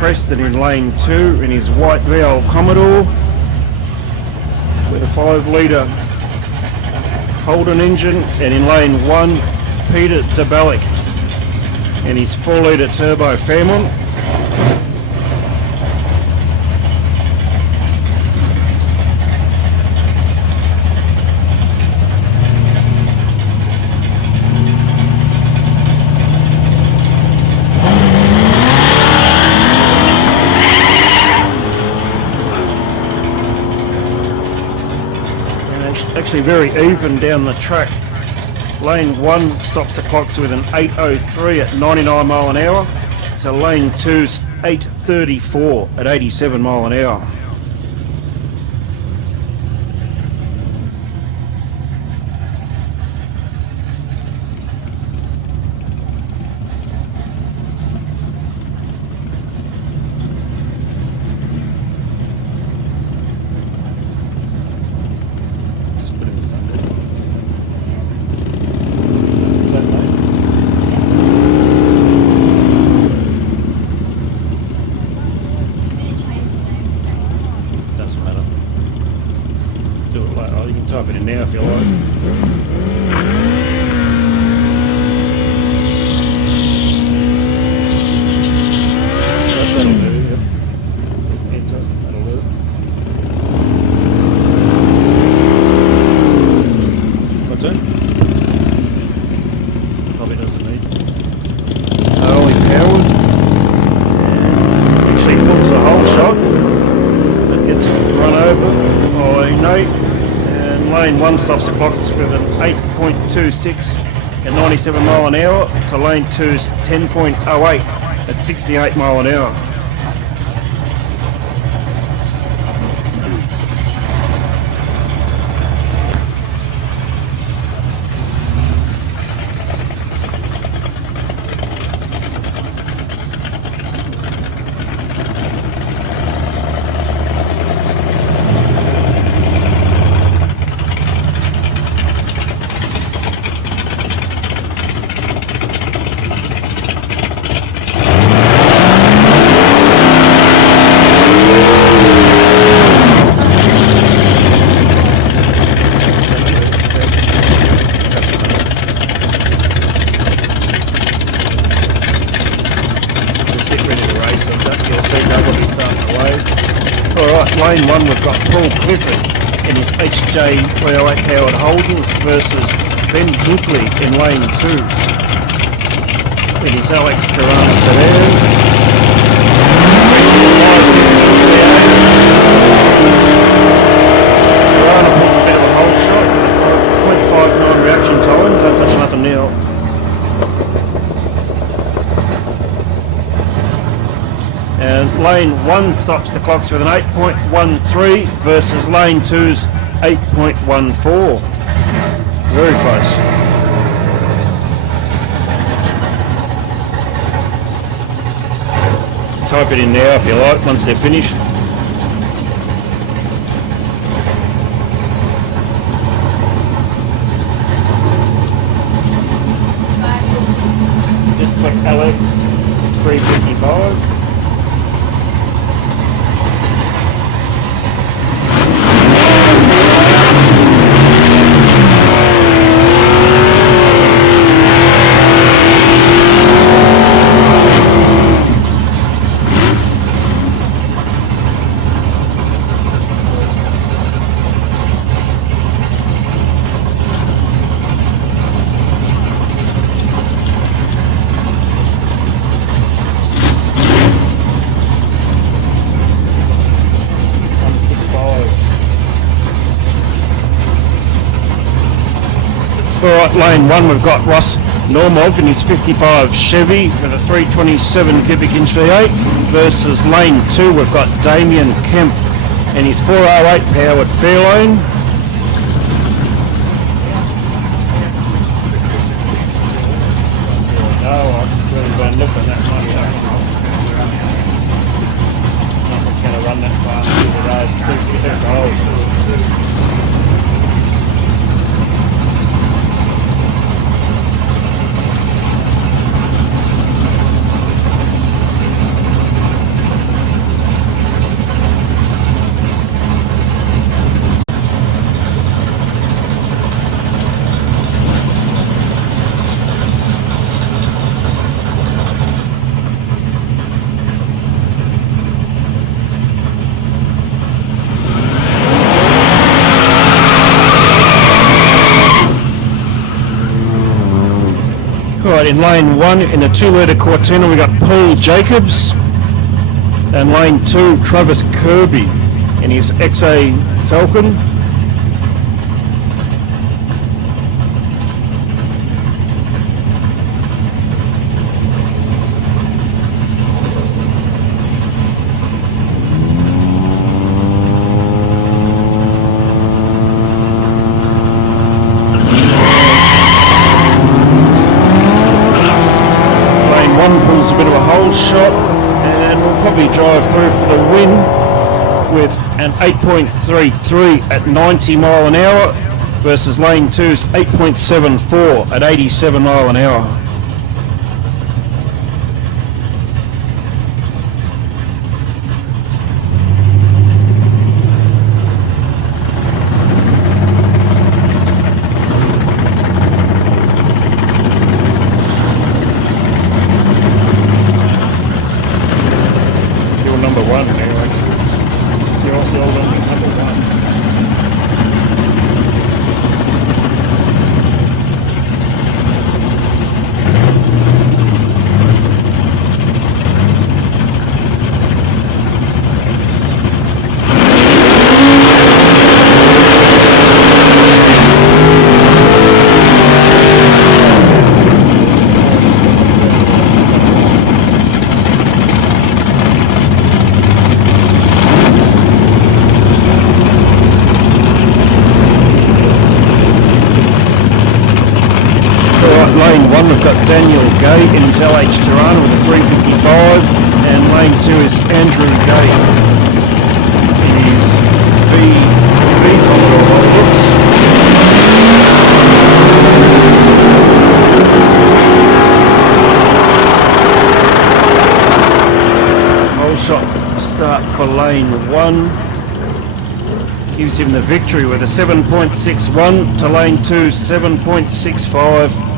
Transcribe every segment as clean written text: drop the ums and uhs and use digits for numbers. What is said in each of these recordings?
Preston in lane 2 in his white Vowel Commodore with a 5 litre Holden engine, and in lane 1 Peter Zabalik in his 4 litre turbo Fairmont. Actually very even down the track. Lane 1 stops the clocks with an 8.03 at 99 mile an hour to lane 2's 8.34 at 87 mile an hour. Type it in now if you like. That'll do, yep. Just enter, that'll do. What's that? Probably doesn't need. Only powered. Actually pulls the whole shot. It gets run over by Nate. Lane 1 stops the clocks with an 8.26 at 97 mile an hour to lane 2's 10.08 at 68 mile an hour. Lane 1 we've got Paul Clifford in his HJ308 powered Holden versus Ben Buckley in lane 2 in his Alex Tirana sedan. Tirana pulls a bit of a hold shot with a 0.59 reaction time, don't touch nothing now. And lane 1 stops the clocks with an 8.13 versus lane 2's 8.14. Very close. Type it in now if you like, once they're finished. Just click Alex 355. Alright, lane 1 we've got Ross Normov in his 55 Chevy with a 327 cubic inch V8 versus lane 2 we've got Damien Kemp in his 408 powered Fairlane. Oh, I've really been looking that much. Not going to run that fast today. It's too cold. Right, in lane 1, in the 2-litre Cortina, we got Paul Jacobs. And lane 2, Travis Kirby in his XA Falcon. Pulls a bit of a hole shot, and we'll probably drive through for the win with an 8.33 at 90 mile an hour versus lane 2's 8.74 at 87 mile an hour. Number 1 anyway. You're on number 1. Lane 1 we've got Daniel Gay in his LH Tirana with a 355, and lane 2 is Andrew Gay in his BB Commodore Looks. Whole shot start for lane 1. Gives him the victory with a 7.61 to lane 2's 7.65.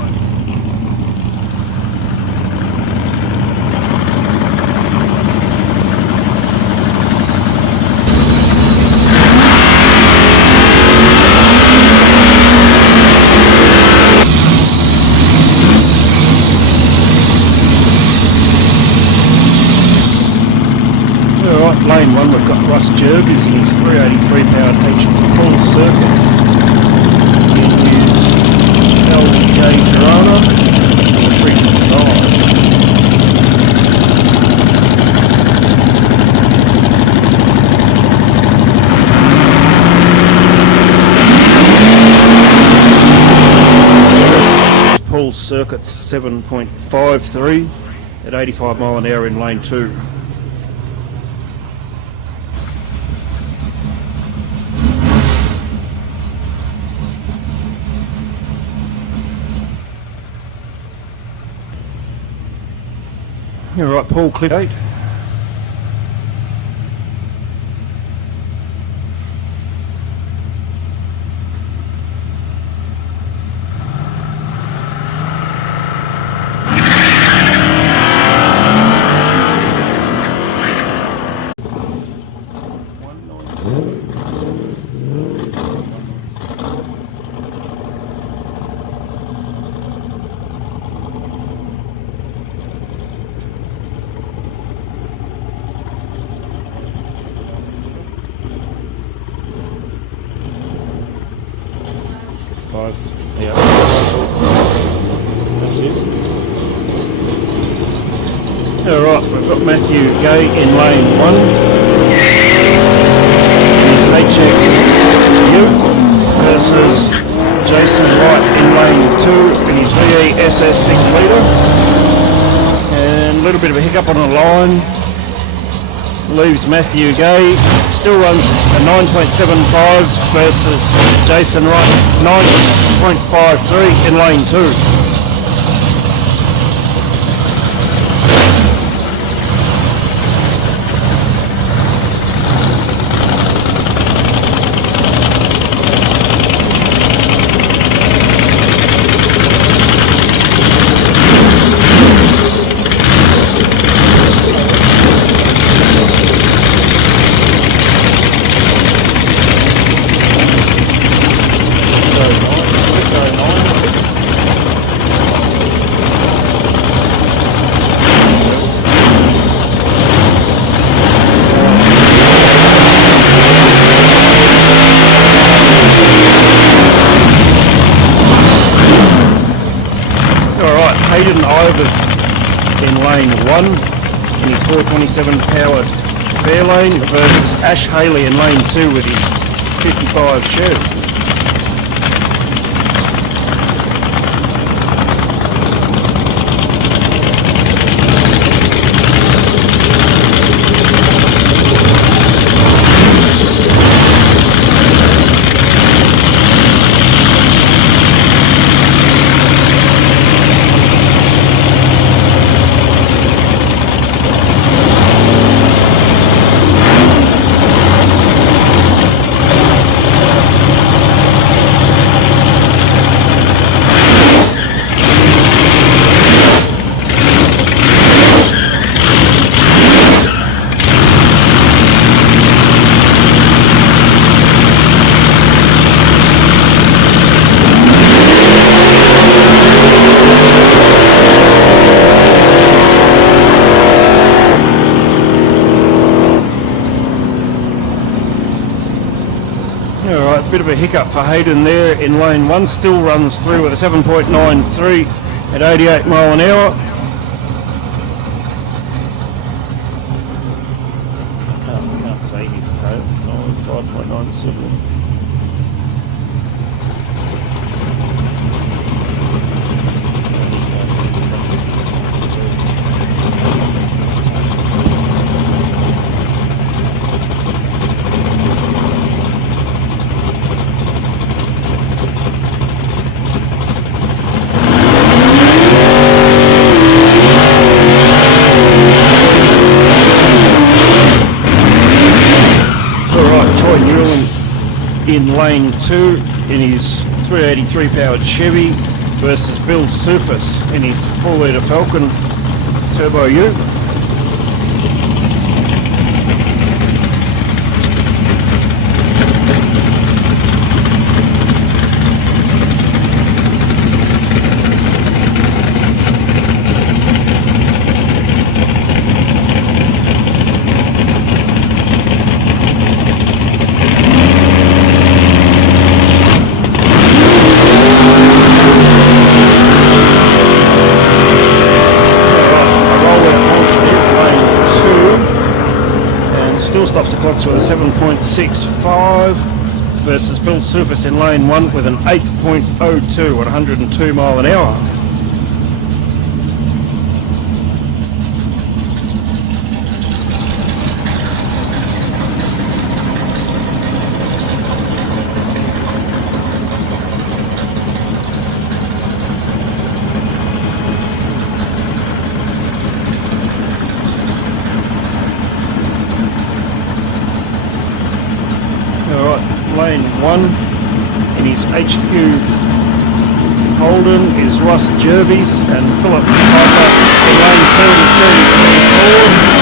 Lane 1 we've got Russ Jervis in his 383 powered HT Paul Circuit in his LJ Tirana with a 355. Paul Circuit's 7.53 at 85 mile an hour in lane 2. You're right, Paul, clip 8. Yeah. That's it. Alright, we've got Matthew Gay in lane 1. His HXU versus Jason Wright in lane 2 in his VE SS 6 litre. And a little bit of a hiccup on the line. Leaves Matthew Gay, still runs a 9.75 versus Jason Wright 9.53 in lane 2. 1 in his 427 powered Fairlane versus Ash Haley in lane 2 with his 55 Chev. Alright, bit of a hiccup for Hayden there in lane 1, still runs through with a 7.93 at 88 mile an hour. Can't say his tail, 5.97. In lane 2 in his 383 powered Chevy versus Bill Sufis in his 4 litre Falcon Turbo U. Stops the clocks with a 7.65 versus Bill Sufis in lane 1 with an 8.02 at 102 mile an hour. Lane 1 in his HQ Holden is Ross Jervis and Philip Piper in lane 33.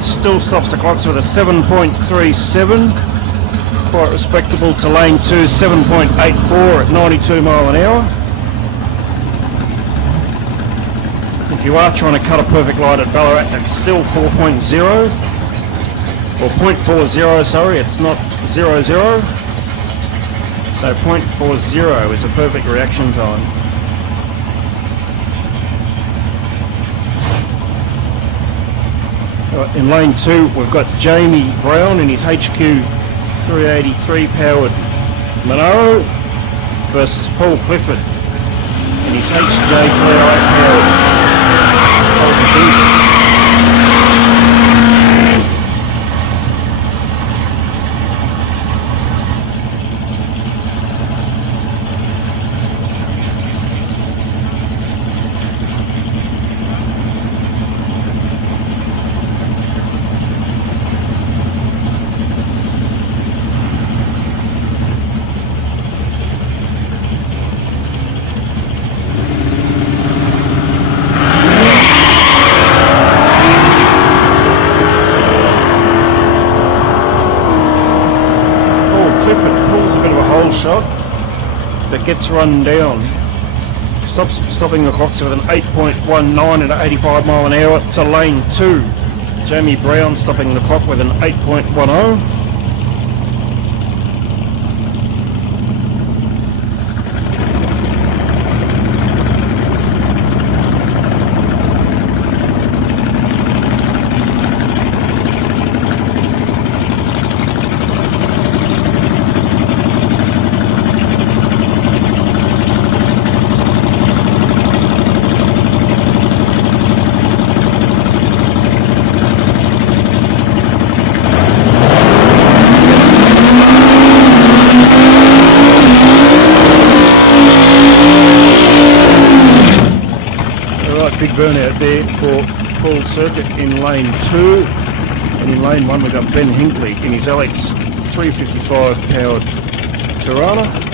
Still stops the clocks with a 7.37, quite respectable to lane 2, 7.84 at 92 mile an hour. If you are trying to cut a perfect light at Ballarat, that's still 4.0, or 0.40, sorry, it's not 00. So 0.40 is a perfect reaction time. In lane 2 we've got Jamie Brown in his HQ 383 powered Monaro versus Paul Clifford in his HJ 308 powered Holden. bit of a hole shot, but gets run down. Stopping the clocks with an 8.19 at 85 mile an hour to lane 2. Jamie Brown stopping the clock with an 8.10. Big burnout there for Paul Circuit in lane 2, and in lane 1 we've got Ben Hinkley in his Alex 355 powered Tirana.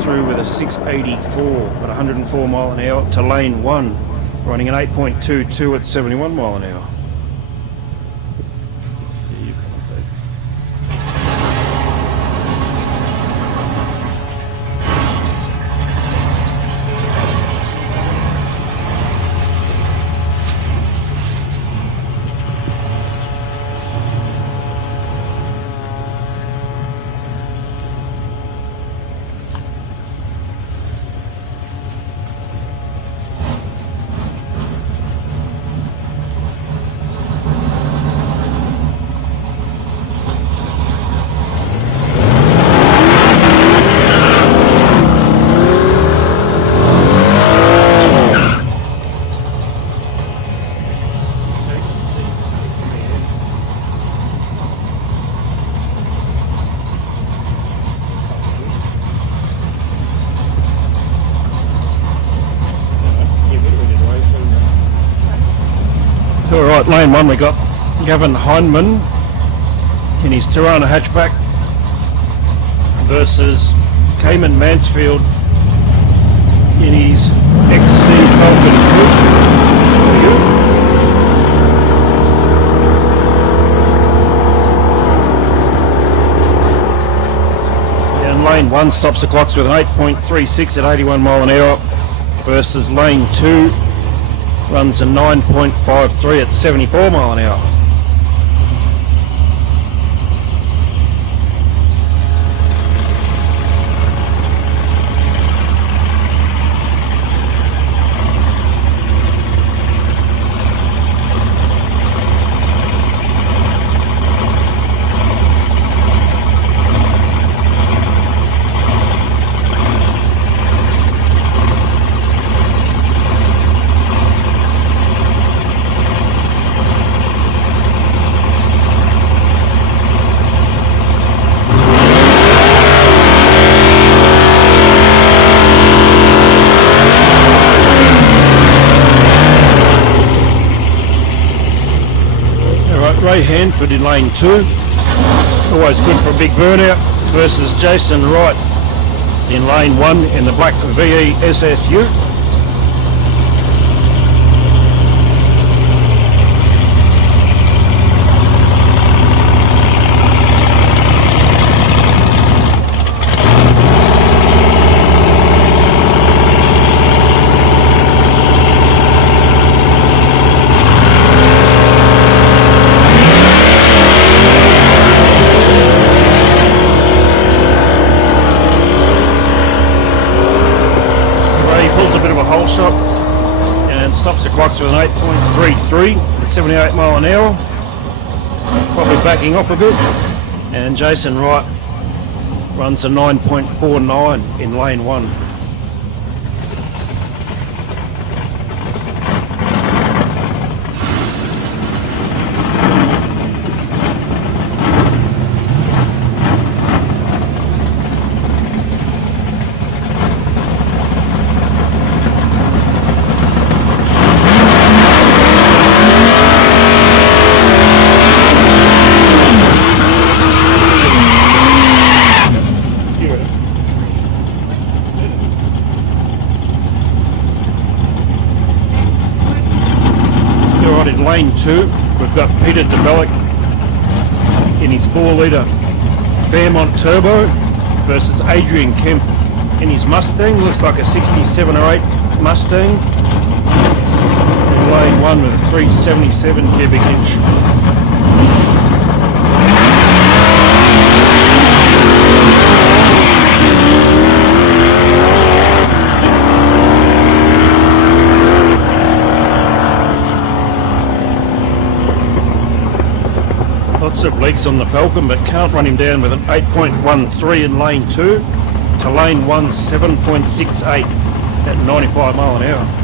Through with a 684 at 104 mile an hour to lane 1, running an 8.22 at 71 mile an hour. Alright, lane 1 we got Gavin Hindman in his Tirana hatchback versus Cayman Mansfield in his XC Falcon Coupe. And lane 1 stops the clocks with an 8.36 at 81 mile an hour versus lane 2 runs a 9.53 at 74 mile an hour. Ray Hanford in lane 2, always good for a big burnout, versus Jason Wright in lane 1 in the black VE SSU. Shot and stops the clocks with an 8.33 at 78 mile an hour. backing off a bit, and Jason Wright runs a 9.49 in lane 1. In lane 2, we've got Peter DeBellick in his 4-litre Fairmont Turbo versus Adrian Kemp in his Mustang. Looks like a 67 or 8 Mustang. In lane 1 with a 377 cubic inch. Lots of legs on the Falcon, but can't run him down with an 8.13 in lane 2 to lane 1 7.68 at 95 mile an hour.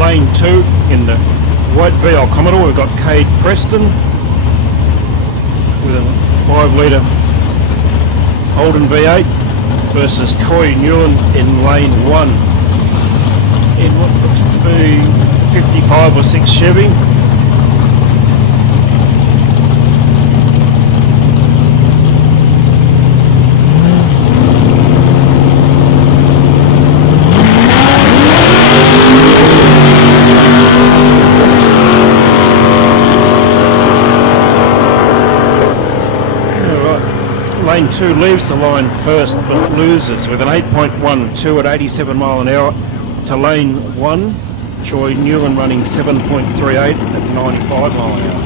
Lane 2 in the white VL Commodore, we've got Cade Preston with a 5-litre Holden V8 versus Troy Newen in lane 1 in what looks to be 55 or 6 Chevy. Lane 2 leaves the line first but loses with an 8.12 at 87 mile an hour to lane 1. Troy Newen running 7.38 at 95 mile an hour.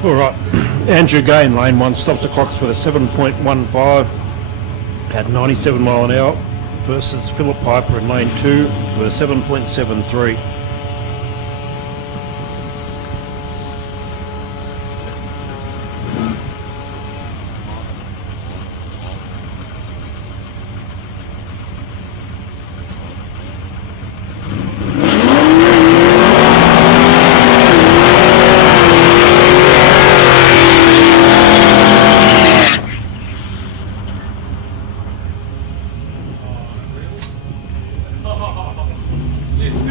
Alright, Andrew Gay in lane 1 stops the clocks with a 7.15 at 97 mile an hour versus Philip Piper in lane 2 with a 7.73. Just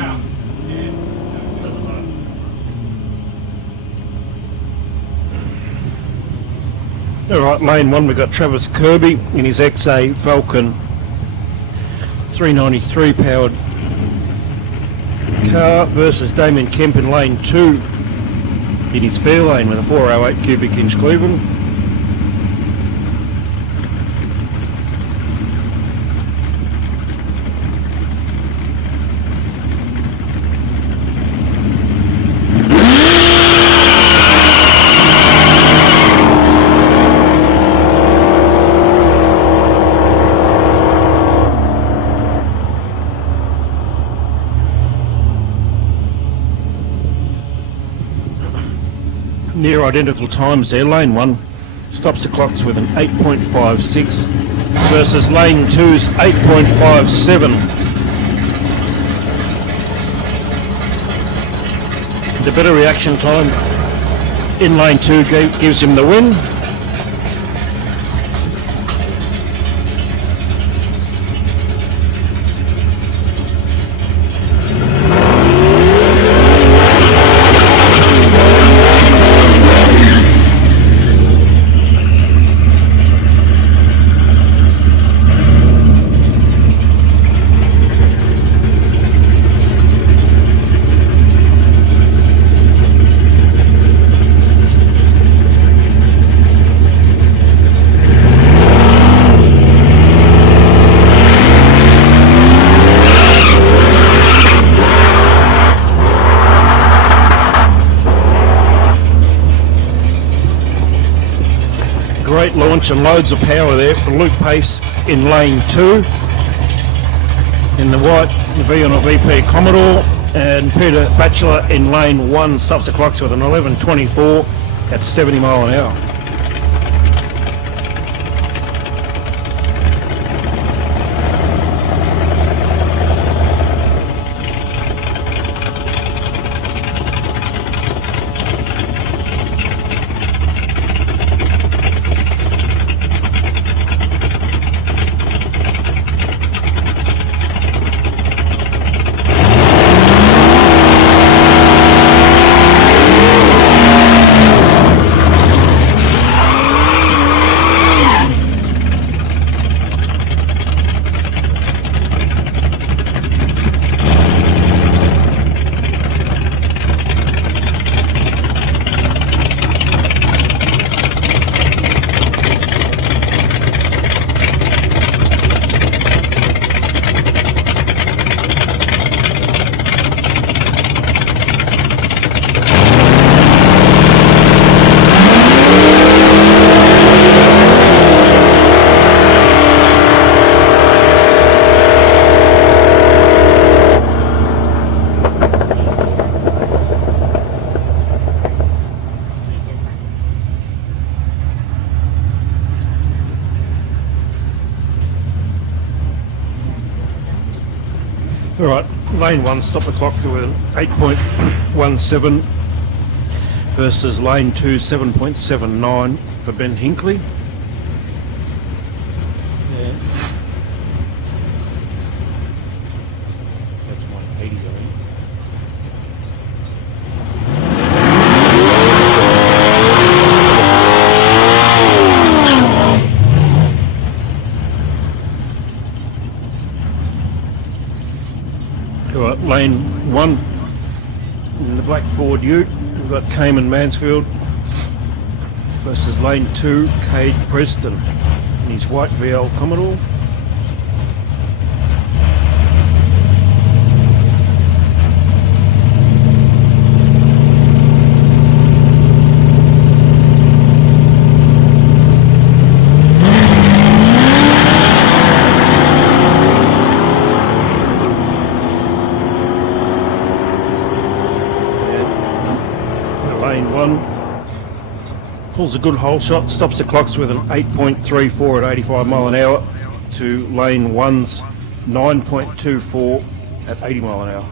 Alright, lane 1 we've got Travis Kirby in his XA Falcon 393 powered car versus Damien Kemp in lane 2 in his fair lane with a 408 cubic inch Cleveland. Near identical times there. Lane 1 stops the clocks with an 8.56 versus lane 2's 8.57. The better reaction time in lane 2 gives him the win. Great launch and loads of power there for Luke Pace in lane 2 in the white V1 VP Commodore, and Peter Batchelor in lane 1 stops the clocks with an 11.24 at 70 mile an hour. Alright, lane 1 stop the clock to an 8.17 versus lane 2 7.79 for Ben Hinkley. Yeah. That's 180 I think. Alright, lane 1 in the black Ford Ute, we've got Cayman Mansfield versus lane 2 Cade Preston in his white VL Commodore. Lane 1 pulls a good hole shot, stops the clocks with an 8.34 at 85 mile an hour to lane 1's 9.24 at 80 mile an hour.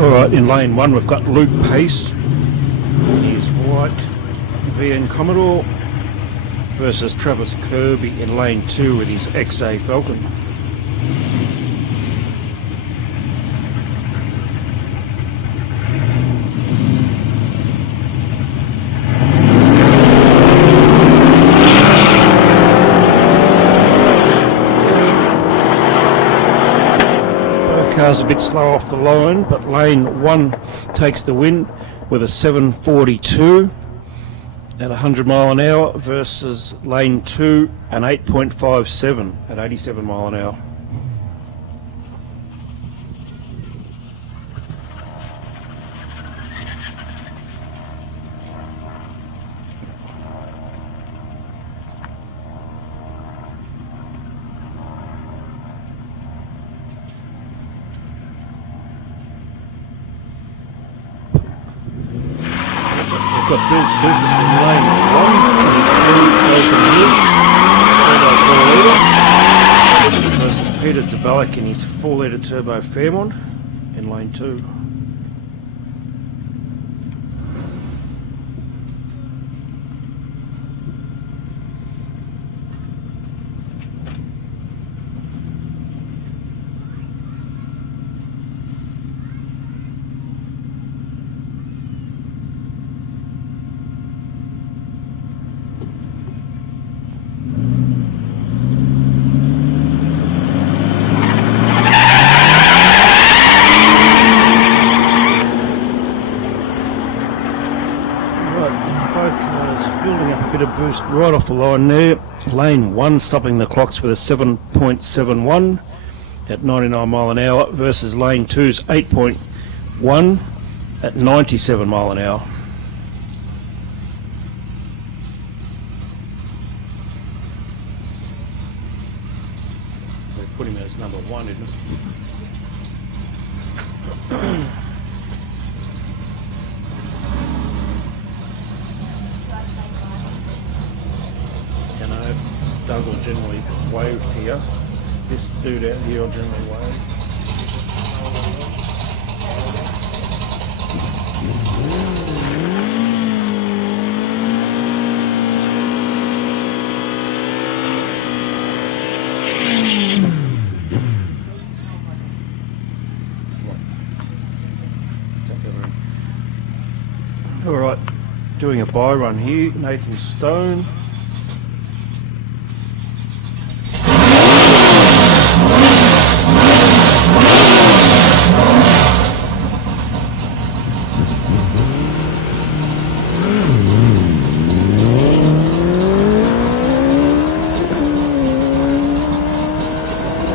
Alright, in lane 1 we've got Luke Pace, his white VN Commodore, versus Travis Kirby in lane 2 with his XA Falcon. Cars a bit slow off the line, but lane 1 takes the win with a 742 at 100 mile an hour versus lane 2 an 8.57 at 87 mile an hour. Got Bill Surface in lane 1 and his blue open versus Peter DeBalek in his 4-litre turbo Fairmont in lane 2. Both cars building up a bit of boost right off the line there. Lane 1 stopping the clocks with a 7.71 at 99 mile an hour versus lane 2's 8.1 at 97 mile an hour. They put him as number 1, didn't it? Doug will generally wave to you. This dude out here will generally wave. Alright, doing a buy run here, Nathan Stone.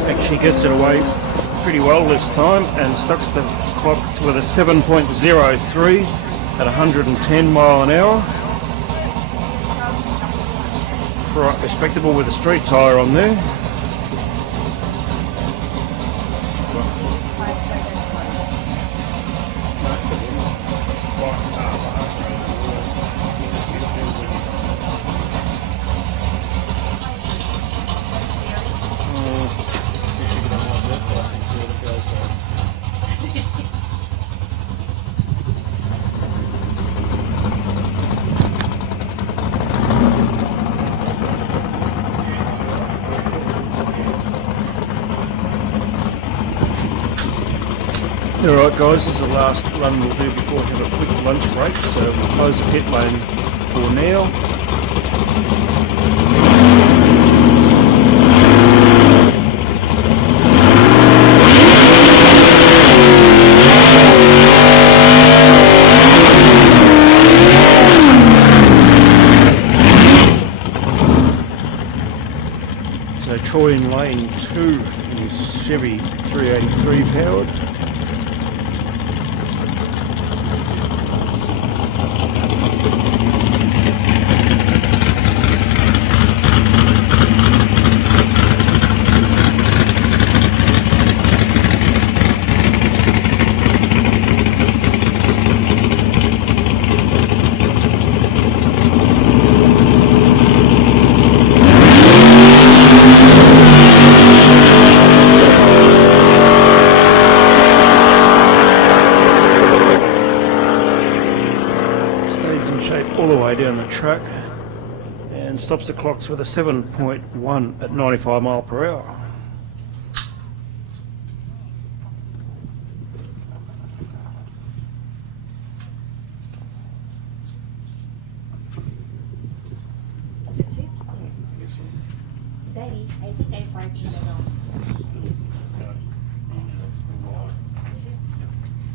Actually gets it away pretty well this time and stocks the clocks with a 7.03 at 110 mile an hour. Right, respectable with a street tyre on there. Alright guys, this is the last run we'll do before we have a quick lunch break, so we'll close the pit lane for now. So Troy in lane 2 in his Chevy 383 powered. all the way down the track and stops the clocks with a 7.1 at 95 mile per hour. That's it? Daddy, I think I parked in the wrong.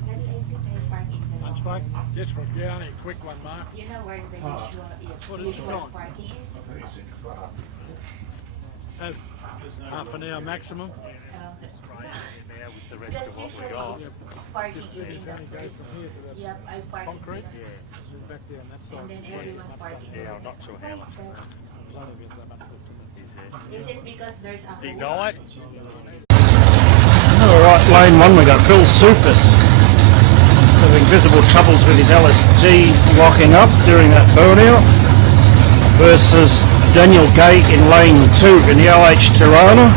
Daddy, I think I parked in the wrong. Lunch break? Just for yeah, only a quick one, Mark. You know where the usual parking is? Oh, half an hour maximum. Because usually parking is in the first. Yep, I parked in Concrete? the Back there on that side. and then everyone parking. Yeah, I'm not sure how much. Is it because there's a hole? Ignite. Alright, lane 1 we got Bill Soufis having visible troubles with his LSD locking up during that burnout versus Daniel Gay in lane 2 in the LH Tirana.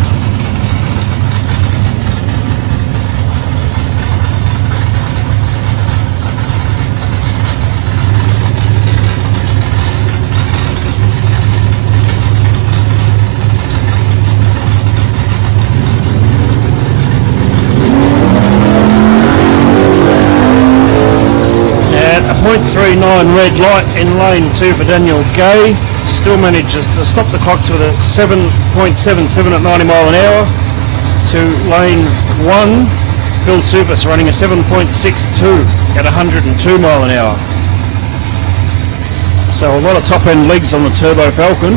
.39 red light in lane 2 for Daniel Gay. Still manages to stop the clocks with a 7.77 at 90 mile an hour. To lane 1, Bill Soufis running a 7.62 at 102 mile an hour. So a lot of top end legs on the Turbo Falcon.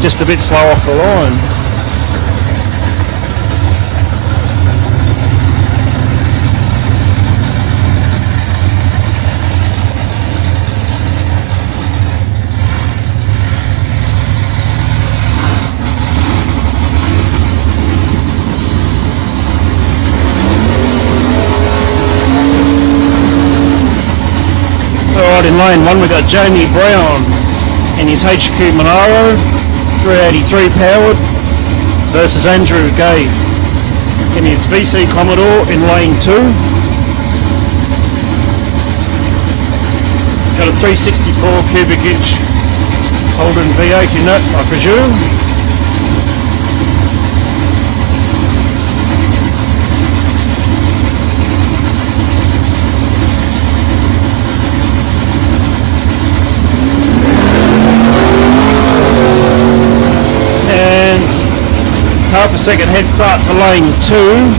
Just a bit slow off the line. In lane 1 we've got Jamie Brown in his HQ Monaro, 383 powered, versus Andrew Gay in his VC Commodore in lane 2. Got a 364 cubic inch Holden V8 in that, I presume. Half a second head start to lane 2,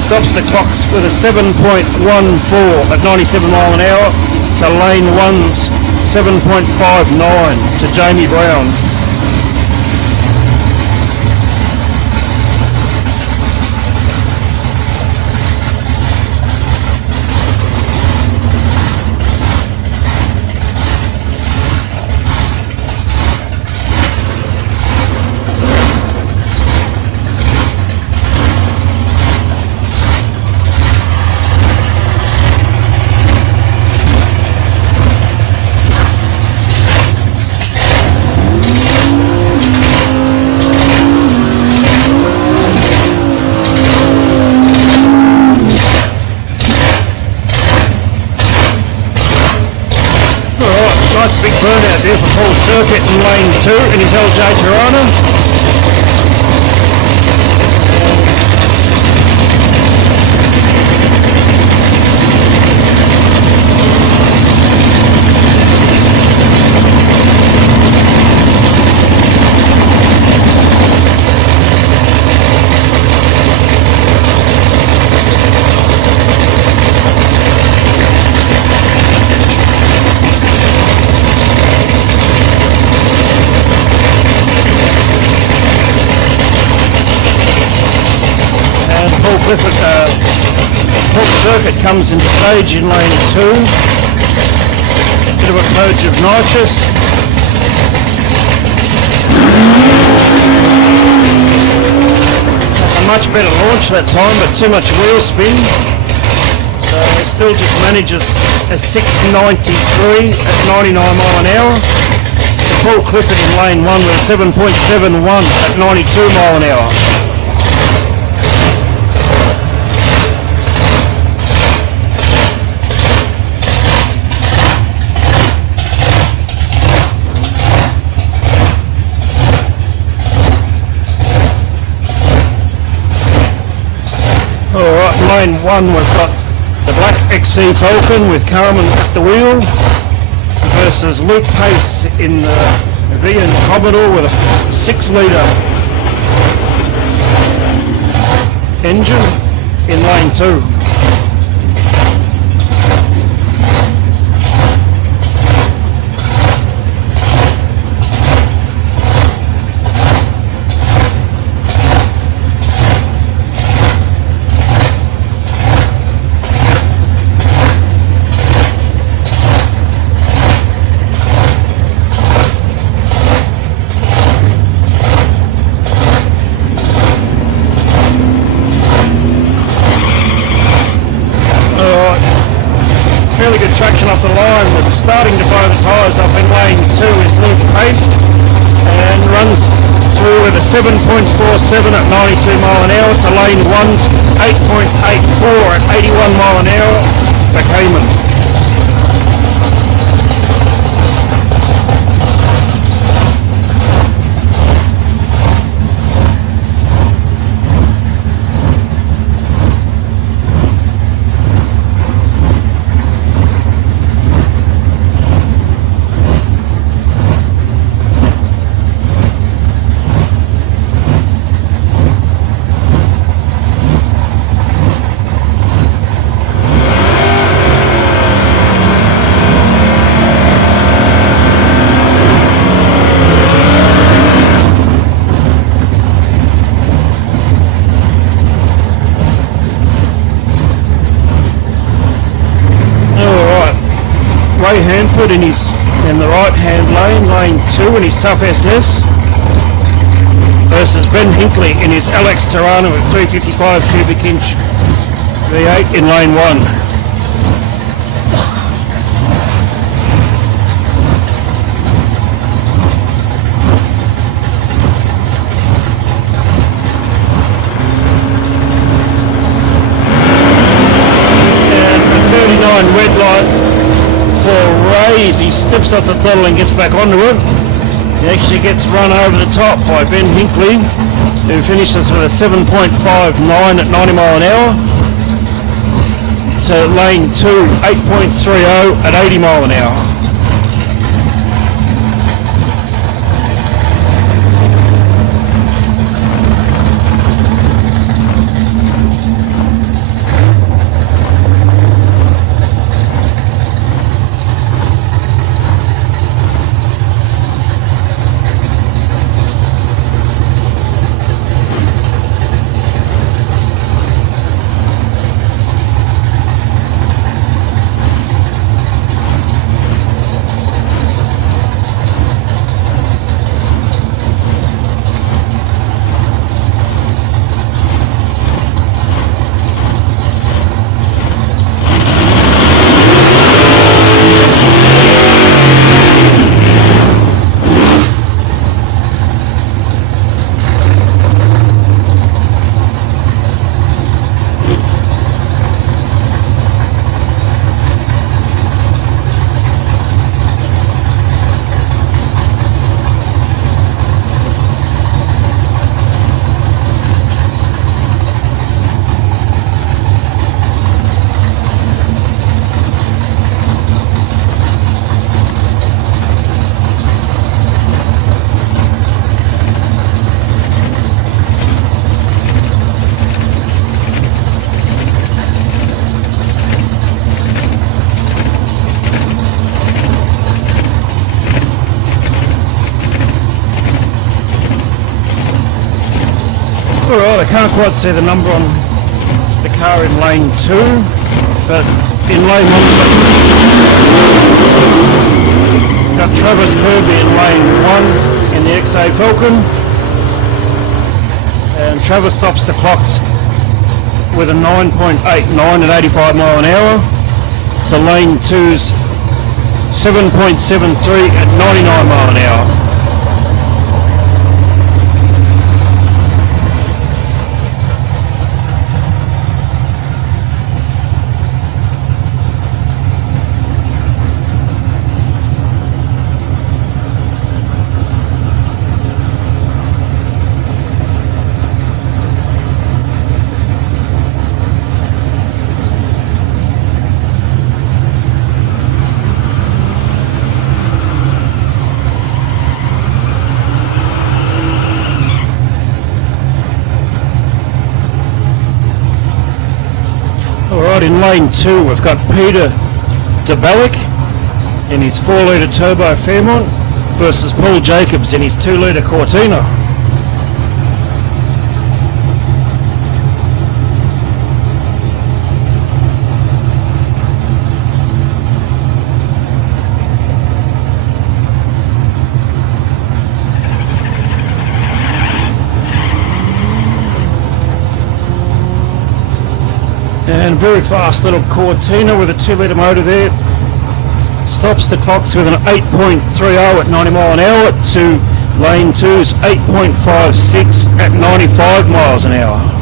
stops the clocks with a 7.14 at 97 mile an hour to lane 1's 7.59 to Jamie Brown. Nice big burnout there for Paul Circuit in lane 2 in his LJ Tirana. Paul Circuit comes into stage in lane 2. Bit of a purge of nitrous. A much better launch that time, but too much wheel spin. So it still just manages a 693 at 99 mile an hour. Paul Clifford in lane 1 with a 7.71 at 92 mile an hour. Alright, lane 1 we've got the black XC Falcon with Carmen at the wheel versus Luke Pace in the V and Commodore with a 6 litre engine in lane 2. Fairly good traction off the line, but starting to blow the tyres off in lane 2 is Luke Pace and runs through with a 7.47 at 92 mile an hour to lane 1's 8.84 at 81 mile an hour for Cayman. Ray Hanford in the right hand lane, lane 2 in his Tough SS versus Ben Hinkley in his LX Tirana with 355 cubic inch V8 in lane 1. Red light for Ray as he steps off the throttle and gets back onto it. He actually gets run over the top by Ben Hinkley, who finishes with a 7.59 at 90 mile an hour to lane 2, 8.30 at 80 mile an hour. Alright, I can't quite see the number on the car in lane 2, but in lane 1 we've got Travis Kirby in lane 1 in the XA Falcon, and Travis stops the clocks with a 9.89 at 85 mile an hour to lane 2's 7.73 at 99 mile an hour. Right, in lane 2 we've got Peter DeBellick in his 4-litre turbo Fairmont versus Paul Jacobs in his 2-litre Cortina. And very fast little Cortina with a 2-litre motor there. Stops the clocks with an 8.30 at 90 mile an hour to lane 2's 8.56 at 95 miles an hour.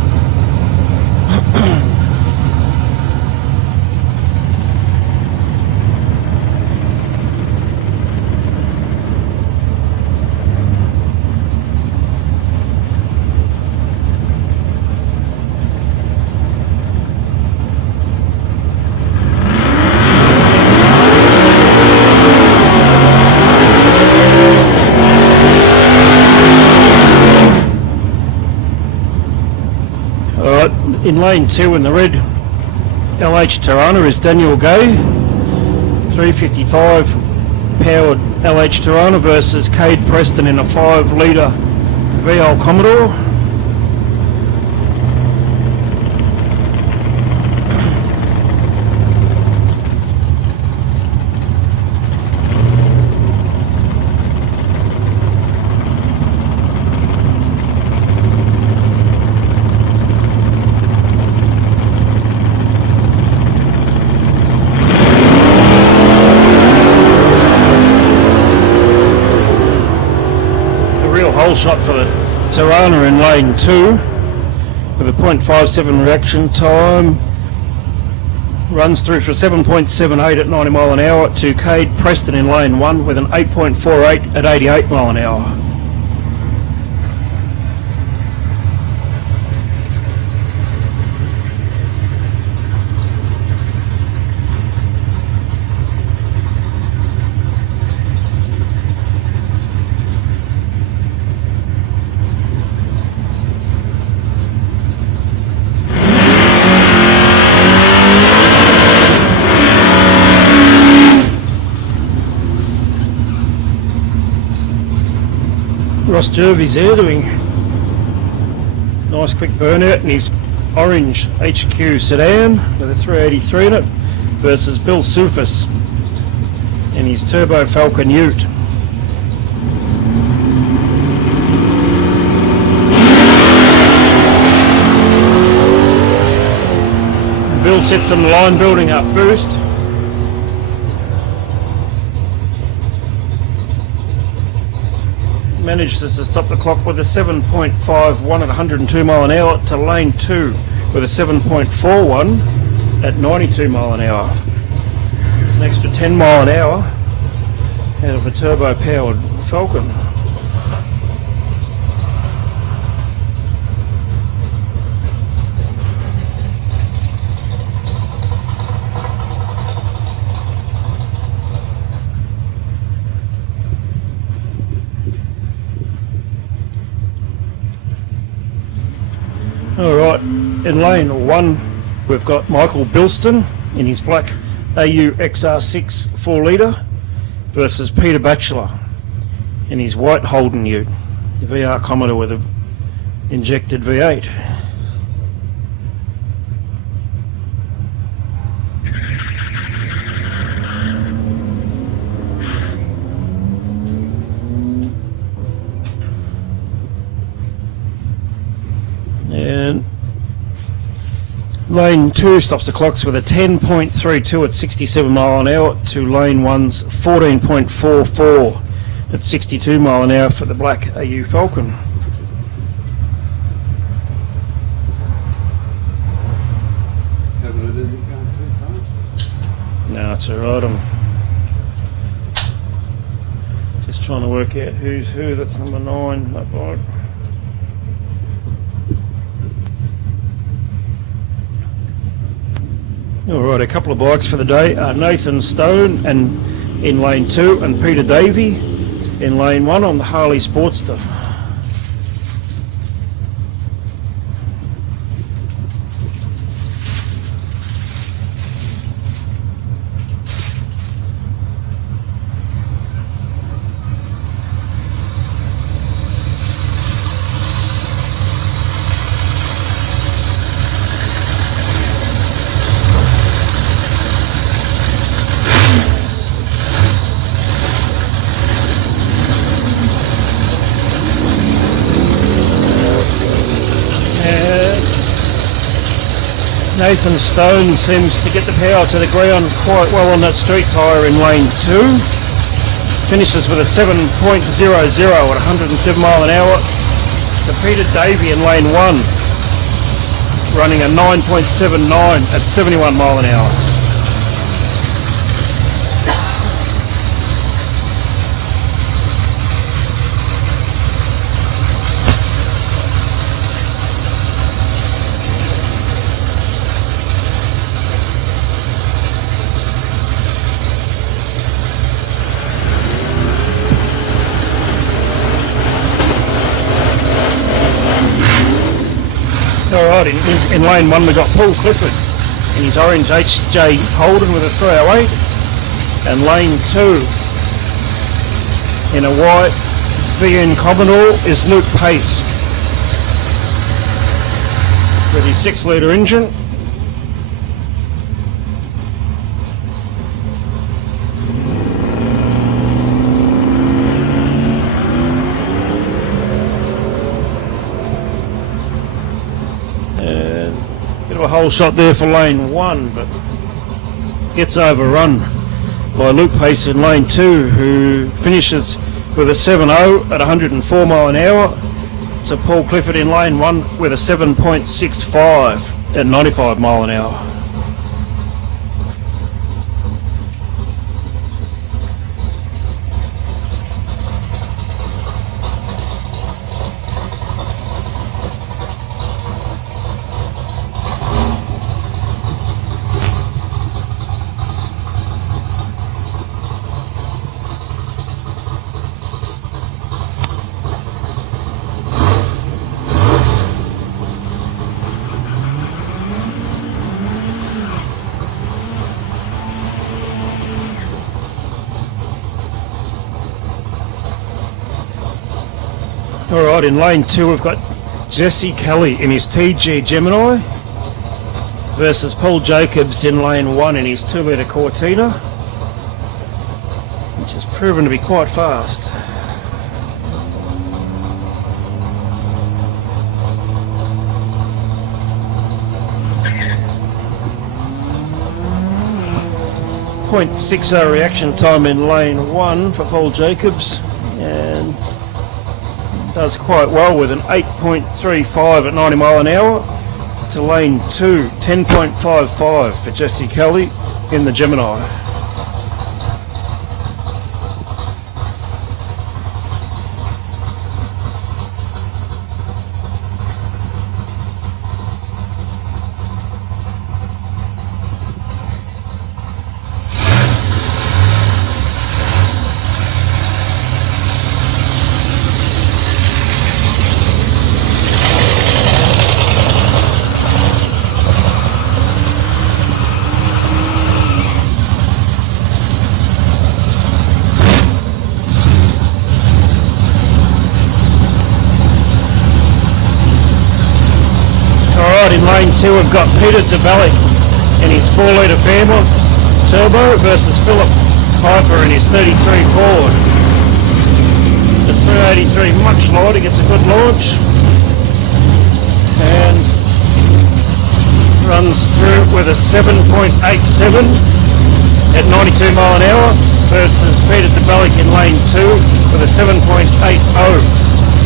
In lane 2 in the red LH Tirana is Daniel Gay, 355 powered LH Tirana versus Cade Preston in a 5-litre VL Commodore. Hole shot for the Tirana in lane 2 with a 0.57 reaction time. Runs through for 7.78 at 90 mile an hour to Cade Preston in lane 1 with an 8.48 at 88 mile an hour. Ross Jervis there doing nice quick burnout in his orange HQ sedan with a 383 in it versus Bill Sufis in his Turbo Falcon Ute. Bill sets some line building up boost. Manages to stop the clock with a 7.51 at 102 mile an hour to lane 2 with a 7.41 at 92 mile an hour. An extra 10 mile an hour out of a turbo powered Falcon. Alright, in lane 1 we've got Michael Bilston in his black AU XR6 4-litre versus Peter Batchelor in his white Holden Ute, the VR Commodore with an injected V8. And lane 2 stops the clocks with a 10.32 at 67 mile an hour to lane 1's 14.44 at 62 mile an hour for the black AU Falcon. Haven't heard anything going too fast? No, it's alright. I'm just trying to work out who's who. That's number 9, that bike. Alright, a couple of bikes for the day are Nathan Stone and in lane 2 and Peter Davey in lane 1 on the Harley Sportster. Nathan Stone seems to get the power to the ground quite well on that street tyre in lane 2. Finishes with a 7.00 at 107 mile an hour to Peter Davey in lane 1, running a 9.79 at 71 mile an hour. Alright, in lane 1 we got Paul Clifford in his orange HJ Holden with a 308, and lane 2 in a white VN Commodore is Luke Pace with his 6-litre engine. Bit of a hole shot there for lane 1, but gets overrun by Luke Pace in lane 2, who finishes with a 7.0 at 104 mile an hour to Paul Clifford in lane 1 with a 7.65 at 95 mile an hour. Alright, in lane 2 we've got Jesse Kelly in his TG Gemini versus Paul Jacobs in lane 1 in his 2-litre Cortina, which has proven to be quite fast. .60 reaction time in lane 1 for Paul Jacobs, and does quite well with an 8.35 at 90 mile an hour to lane 2, 10.55 for Jesse Kelly in the Gemini. In lane 2 we've got Peter DeBellic in his 4-litre Fairmont Turbo versus Philip Piper in his 33 Ford. The 383 much lighter, gets a good launch and runs through with a 7.87 at 92 mile an hour versus Peter DeBellic in lane 2 with a 7.80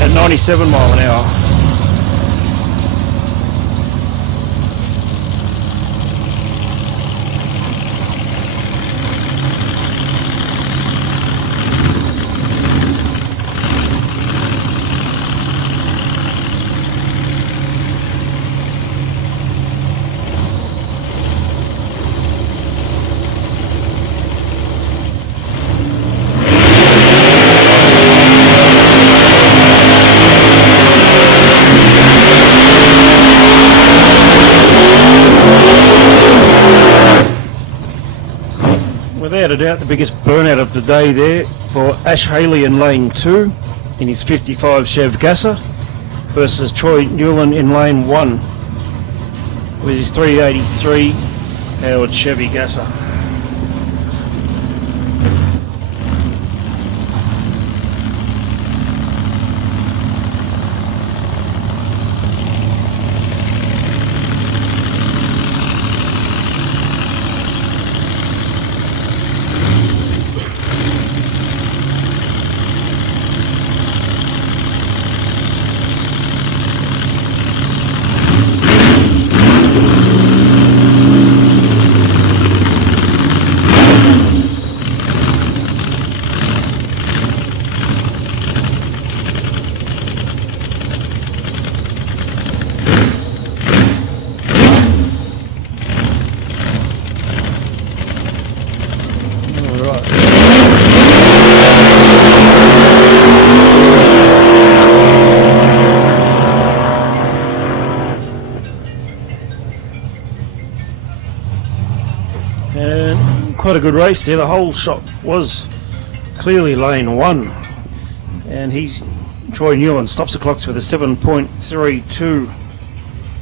at 97 mile an hour. Without a doubt the biggest burnout of the day there for Ash Haley in lane 2 in his 55 Chev Gasser versus Troy Newland in lane 1 with his 383 Howard Chevy Gasser. And quite a good race there. The whole shot was clearly lane 1. And Troy Newland stops the clocks with a 7.32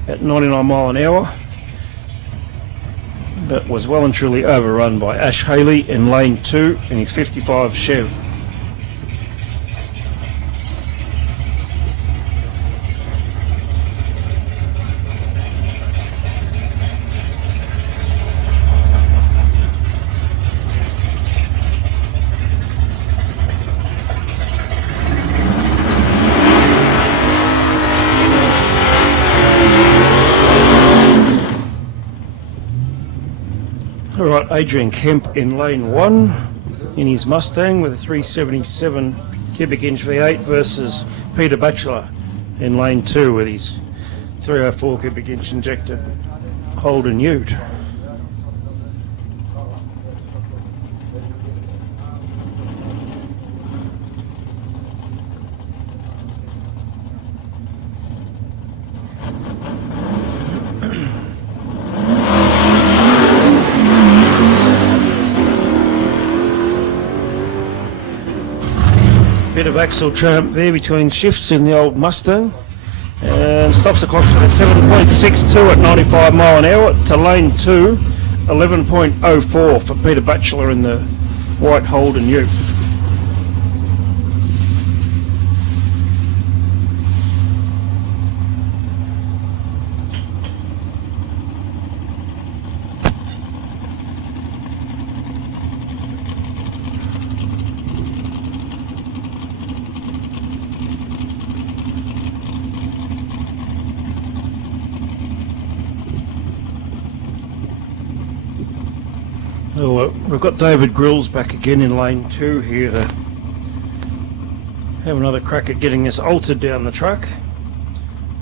at 99 mile an hour. But was well and truly overrun by Ash Haley in lane 2 in his 55 Chev. Alright, Adrian Kemp in lane 1 in his Mustang with a 377 cubic inch V8 versus Peter Batchelor in lane 2 with his 304 cubic inch injected Holden Ute. Bit of axle tramp there between shifts in the old Mustang, and stops the clocks with a 7.62 at 95 mile an hour to lane 2, 11.04 for Peter Batchelor in the white Holden Ute. Oh, we've got David Grills back again in lane 2 here to have another crack at getting this altered down the track.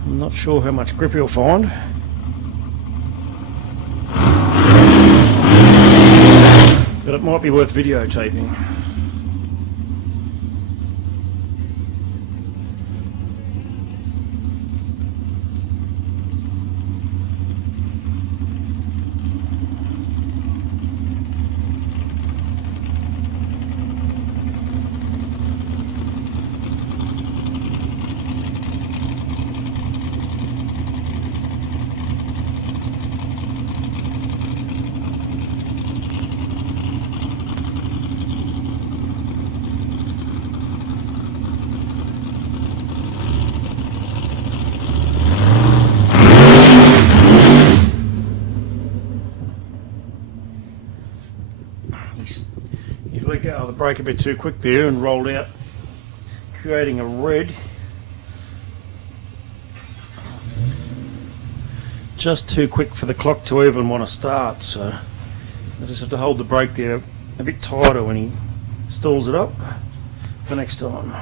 I'm not sure how much grip he'll find. But it might be worth videotaping. He's let go of the brake a bit too quick there and rolled out, creating a red. Just too quick for the clock to even want to start, so I just have to hold the brake there a bit tighter when he stalls it up for next time.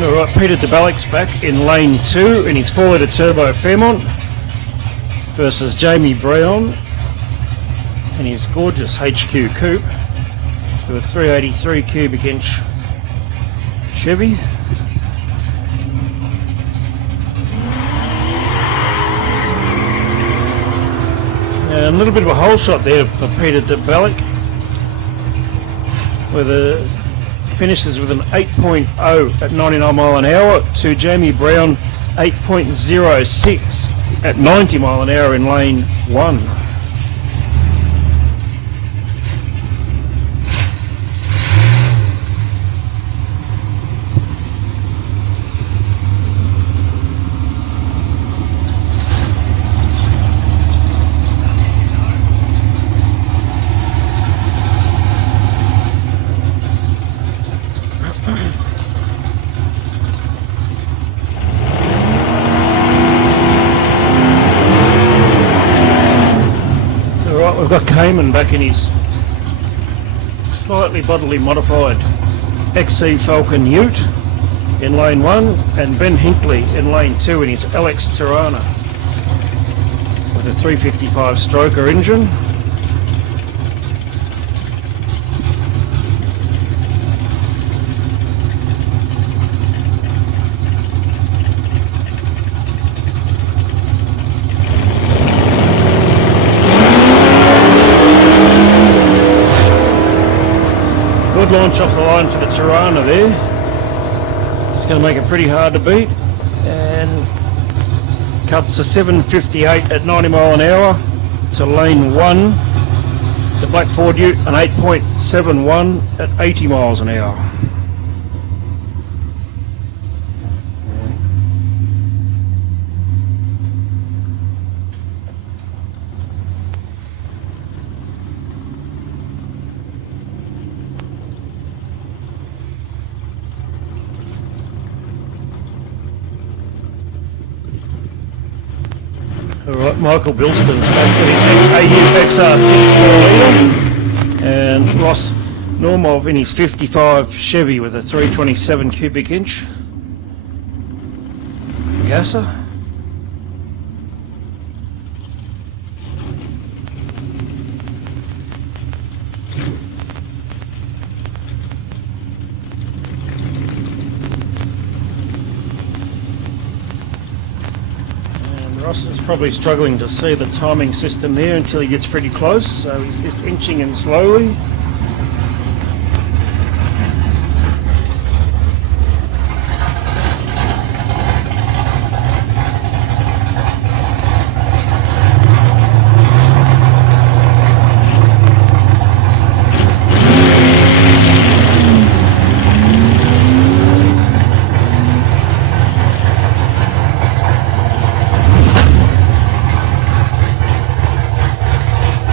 Alright, Peter DeBalek's back in lane 2 in his 4 litre turbo Fairmont versus Jamie Brown in his gorgeous HQ coupe with a 383 cubic inch Chevy. And a little bit of a hole shot there for Peter DeBalek, where the finishes with an 8.0 at 99 mile an hour to Jamie Brown 8.06 at 90 mile an hour in lane 1. We've got Cayman back in his slightly bodily modified XC Falcon Ute in lane 1 and Ben Hinckley in lane 2 in his LX Tirana with a 355 stroker engine. Good launch off the line for the Tirana there. It's going to make it pretty hard to beat, and cuts to 758 at 90 mile an hour to lane 1. The Black Ford Ute an 8.71 at 80 miles an hour. Alright, Michael Bilston's back with his AU XR6 4 and Ross Normov in his 55 Chevy with a 327 cubic inch gasser. Ross is probably struggling to see the timing system there until he gets pretty close, so he's just inching in slowly.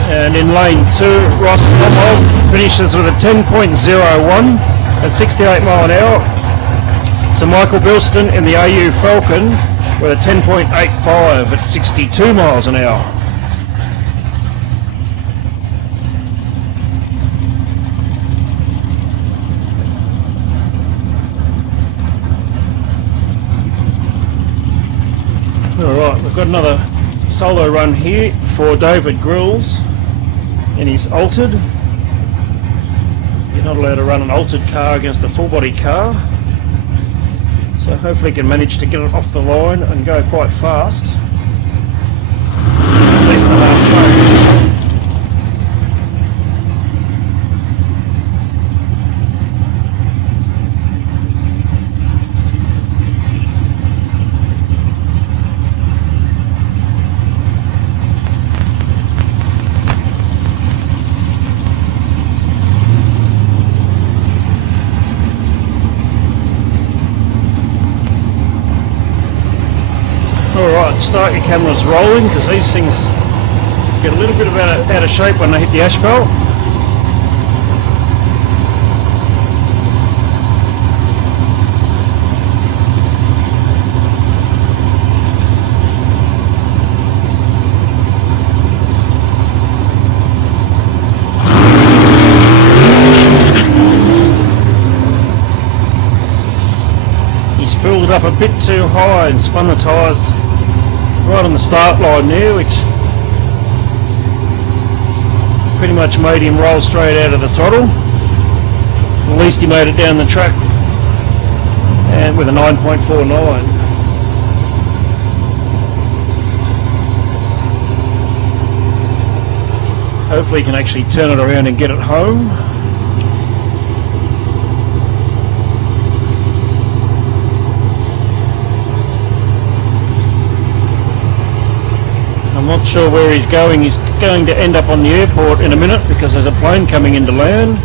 And in lane 2, Ross Normov finishes with a 10.01 at 68 mile an hour to Michael Bilston in the AU Falcon with a 10.85 at 62 miles an hour. Alright, we've got another solo run here for David Grills in his altered. You're not allowed to run an altered car against a full body car, so hopefully he can manage to get it off the line and go quite fast. At least the half track. Alright, start your cameras rolling because these things get a little bit out of shape when they hit the asphalt. He spooled up a bit too high and spun the tyres right on the start line there, which pretty much made him roll straight out of the throttle. At least he made it down the track and with a 9.49. Hopefully he can actually turn it around and get it home. I'm not sure where he's going. He's going to end up on the airport in a minute because there's a plane coming into land.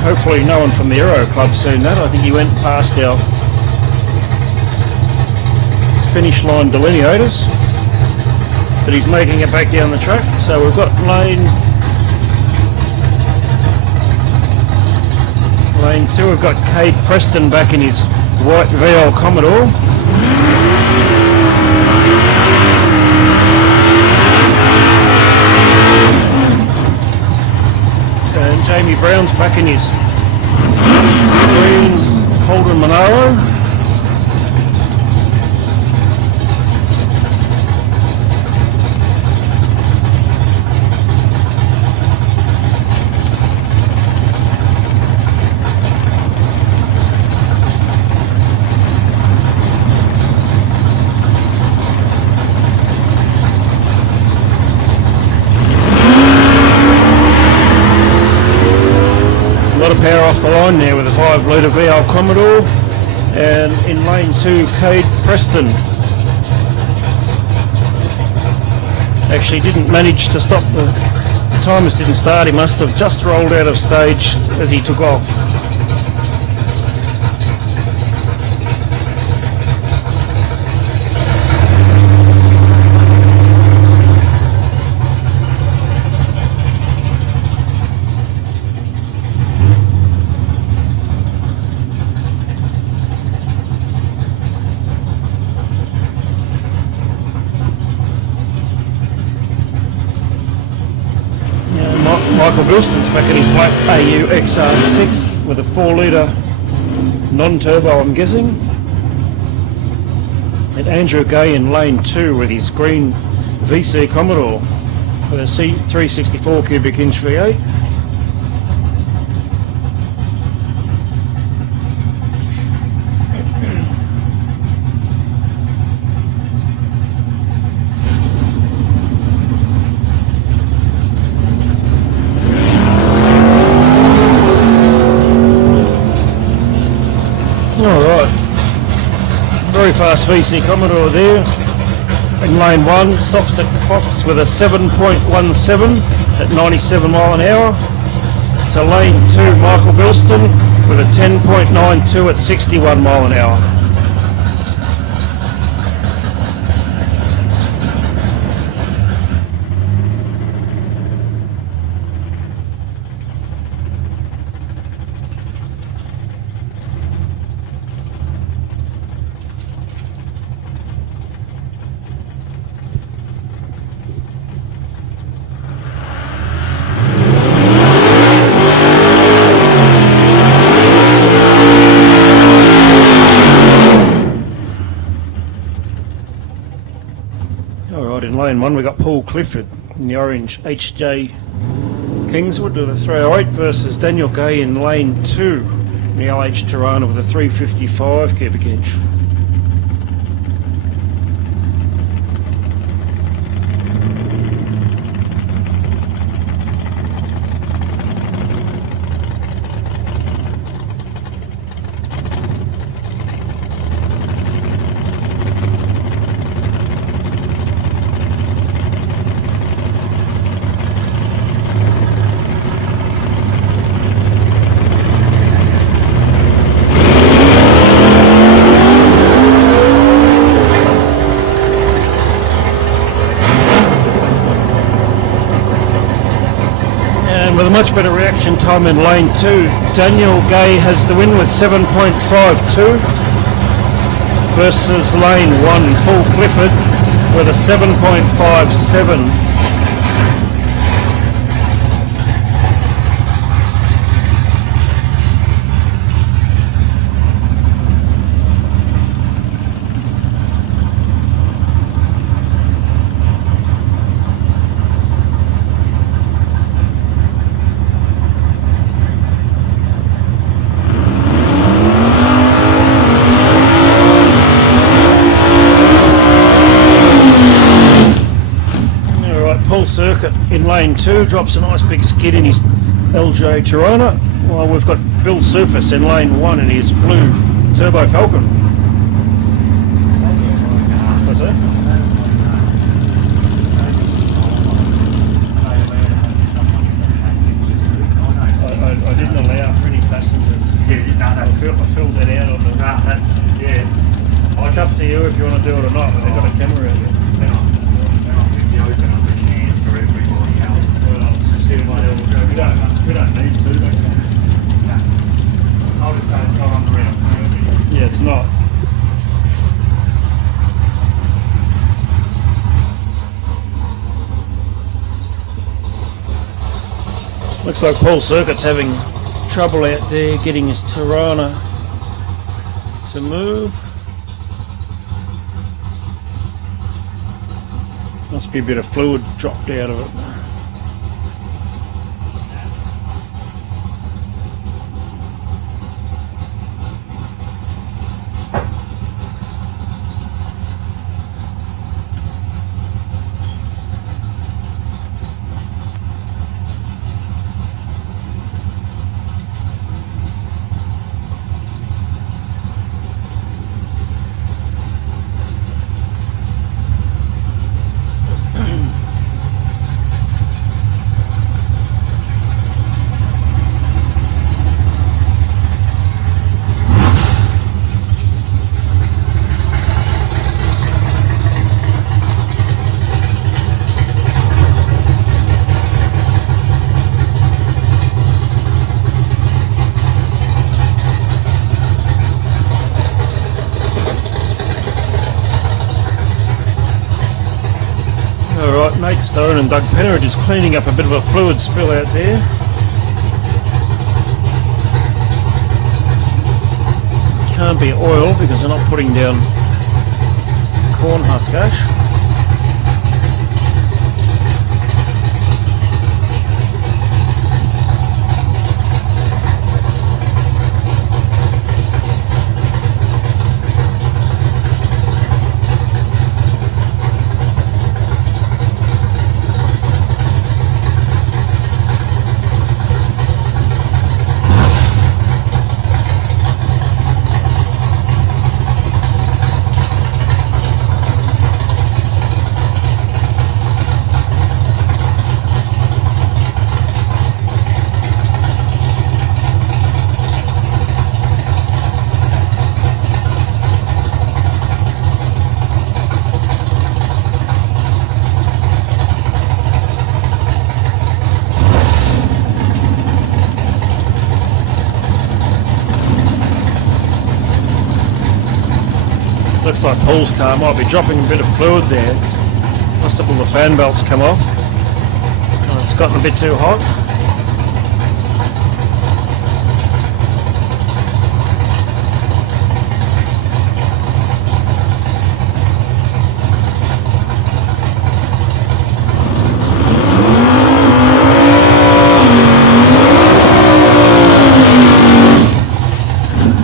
Hopefully no one from the Aero Club seen that. I think he went past our finish line delineators. but he's making it back down the track. So we've got lane 2, we've got Cade Preston back in his white VL Commodore. And Jamie Brown's back in his green Holden Monaro. Power off the line there with a 5 litre VL Commodore, and in lane 2 Cade Preston actually didn't manage to stop, the timers didn't start, he must have just rolled out of stage as he took off. Michael Wilson's back in his black AU XR6 with a 4 litre non-turbo, I'm guessing. And Andrew Gay in lane 2 with his green VC Commodore with a C364 cubic inch V8. Very fast VC Commodore there. In lane 1, stops at Fox with a 7.17 at 97 mile an hour. To lane 2, Michael Bilston with a 10.92 at 61 mile an hour. In lane 1 we got Paul Clifford in the orange HJ Kingswood with a 308 versus Daniel Gay in lane 2 in the LH Tirana with a 355 cubic inch. With a much better reaction time in lane 2, Daniel Gay has the win with 7.52 versus lane 1, Paul Clifford with a 7.57. Circuit in lane 2 drops a nice big skid in his LJ Tirana, while we've got Bill Surface in lane 1 in his blue Turbo Falcon. What's that? I didn't allow for any passengers. Yeah, I filled that out on the... that's... yeah. It's up to you if you want to do it or not, but they've got a camera out here. Looks like Paul Circuit's having trouble out there getting his Tirana to move. Must be a bit of fluid dropped out of it. Alright, Nate Stone and Doug Penner are just cleaning up a bit of a fluid spill out there. Can't be oil because they're not putting down corn husk ash. Looks like Paul's car might be dropping a bit of fluid there. Possible the fan belt's come off. Oh, it's gotten a bit too hot.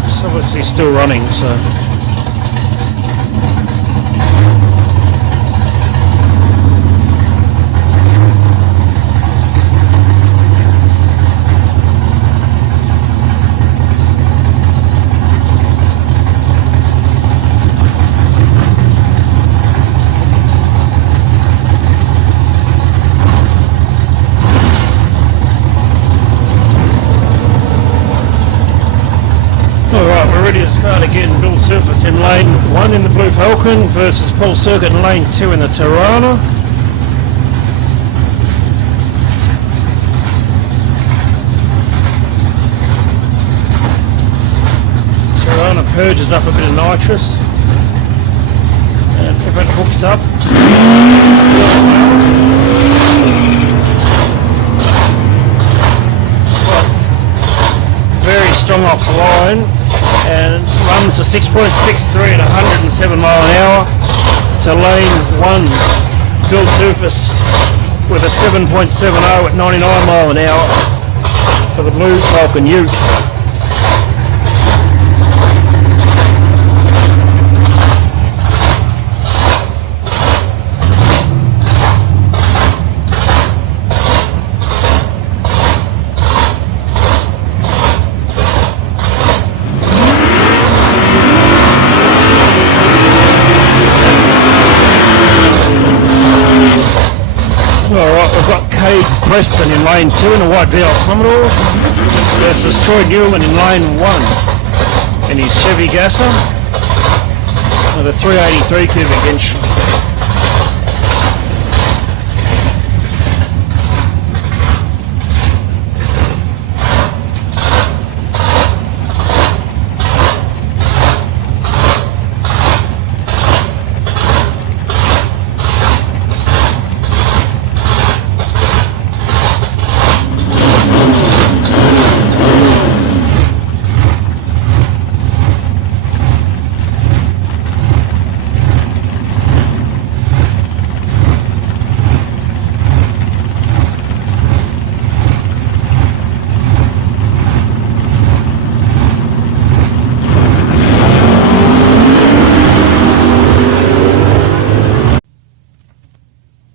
It's obviously still running, so. Alright, we're ready to start again. Bill Surface in lane 1 in the Blue Falcon versus Paul Circuit in lane 2 in the Tirana. Tirana purges up a bit of nitrous and everyone hooks up. Very strong off the line and runs a 6.63 at 107 mile an hour to lane 1. Bill Surface with a 7.70 at 99 mile an hour for the Blue Falcon Ute. Alright, we've got Cade Preston in lane 2 in a white VL Commodore versus Troy Newman in lane 1 in his Chevy Gasser with a 383 cubic inch.